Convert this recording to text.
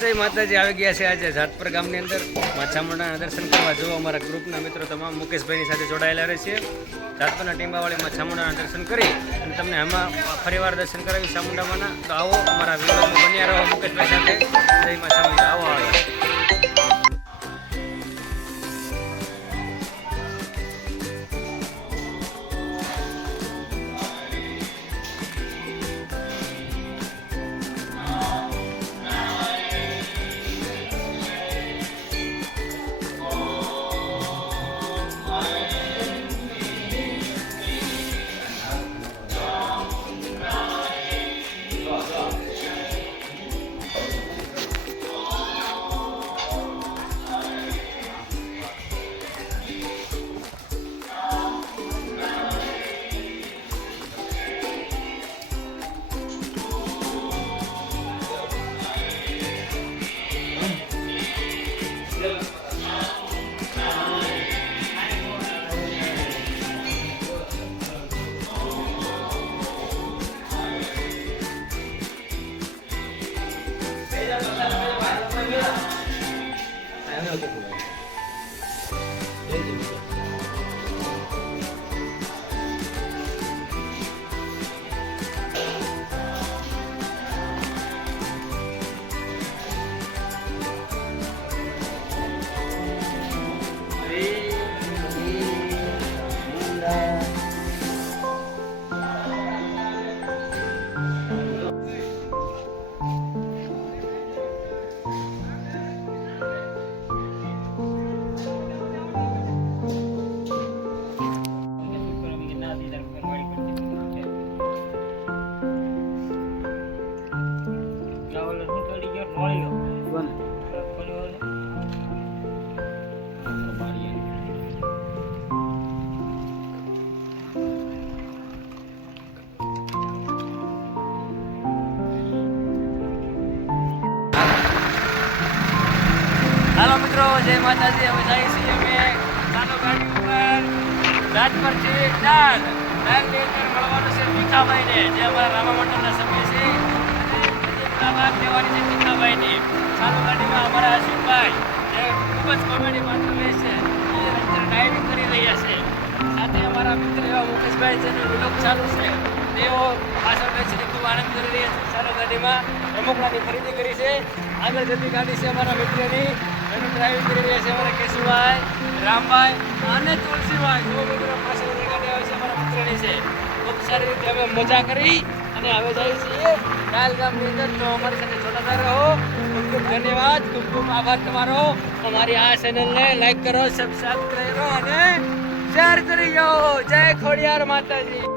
જય માતાજી આવી ગયા છે આજે જાતપર ગામની અંદર માછામુંડાના દર્શન કરવા. જો અમારા ગ્રુપના મિત્રો તમામ મુકેશભાઈની સાથે જોડાયેલા રહે છે. જાતપરના ટીંબાવાળી માછામુંડાના દર્શન કરી અને તમને આમાં ફરીવાર દર્શન કરાવી ચામુંડામાંના. તો આવો અમારા વિડીયોમાં બન્યા રહો મુકેશભાઈ સાથે. જય માછામુંડા. આવો આવે. હાલો મિત્રો, જય માતાજી. અમે જઈએ છીએ અમે ચાલો ગાડી ઉપર જાતપરથી દાલની અંદર મળવાનું છે ભીખાભાઈને, જે અમારા રામા મંડળના સભ્ય છે. અને મુલાકાત લેવાની છે ભીખાભાઈની. ચાલો ગાડીમાં અમારા અશ્વિનભાઈ, જે ખૂબ જ કોમેડી પાત્ર લે છે, એ અત્યારે ડ્રાઇવિંગ કરી રહ્યા છે. સાથે અમારા મિત્ર એવા મુકેશભાઈ, જેનો વિલોક ચાલુ છે, તેઓ પાછળ બેસીને ખૂબ આનંદ કરી રહ્યા છે. ચાલો ગાડીમાં રમકડાની ખરીદી કરી છે. આગળ જતી ગાડી છે અમારા મિત્રની, એનું ડ્રાઇવિંગ કરી રહ્યા છે અમારા કેશુભાઈ, રામભાઈ અને તુલસીભાઈ. જો મિત્રો પાછળ જે ગાડી આવે છે અમારા મિત્રની છે. ખૂબ સારી રીતે અમે મજા કરી અને હવે જઈએ છીએ ડાલ ગામની અંદર. તો અમારી સાથે જોડાતા રહો. ખૂબ ખૂબ ધન્યવાદ, ખૂબ ખૂબ આભાર તમારો. અમારી આ ચેનલને લાઈક કરો, સબસ્ક્રાઈબ કરો અને શેર કરી જાઓ. જય ખોડિયાર માતાજી.